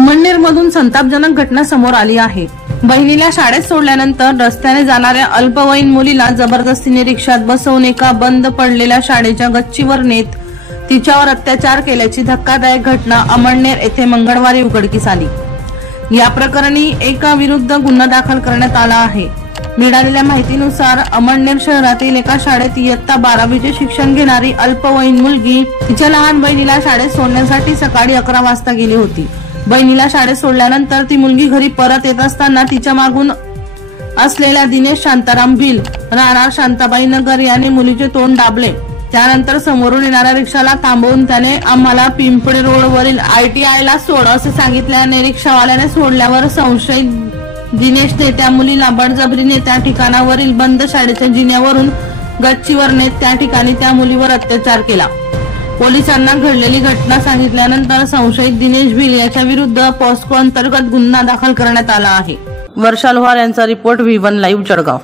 अमळनेरमधून संतापजनक घटना समोर आली आहे। बहिणीला शाळेत सोडल्यानंतर रस्त्याने जाणाऱ्या अल्पवयीन मुलीला जबरदस्तीने रिक्षात बसवून एका बंद पडलेल्या शाळेच्या गच्चीवर नेत तिच्यावर अत्याचार केल्याची धक्कादायक घटना अमळनेर येथे मंगळवारी उघडकीस आली। या प्रकरणी एका विरुद्ध गुन्हा दाखल करण्यात आला आहे। मिळालेल्या माहितीनुसार अमळनेर शहरातील एका शाळेत इयत्ता 12वीचे शिक्षण घेणारी अल्पवयीन मुलगी तिच्या लहान बहिणीला शाळेत सोडण्यासाठी सकाळी 11 वाजता गेली होती। बहिणीला शाळेत सोडल्यानंतर ती मुलगी घरी परत येत असताना तिच्या मागून असलेल्या दिनेश शांताराम भिल राहणार शांताबाई नगर याने मुलीचे तोंड दाबले। त्यानंतर समोरून येणाऱ्या रिक्षाला थांबवून त्याने आम्हाला पिंपळे रोडवरील ITI ला सोड असे सांगितल्याने रिक्षावाल्याने सोडल्यावर संशयित दिनेशने त्या मुलीला बळजबरीने त्या ठिकाणावरील बंद शाळेच्या जिन्यावरून गच्चीवर नेत त्या ठिकाणी त्या मुलीवर अत्याचार केला। पोलिसांना घडलेली घटना सांगितल्यानंतर संशयित दिनेश भिल याच्या विरुद्ध पॉस्को अंतर्गत गुन्हा दाखल करण्यात आला आहे। वर्षा लोहार यांचा रिपोर्ट V1 लाईव्ह जळगाव।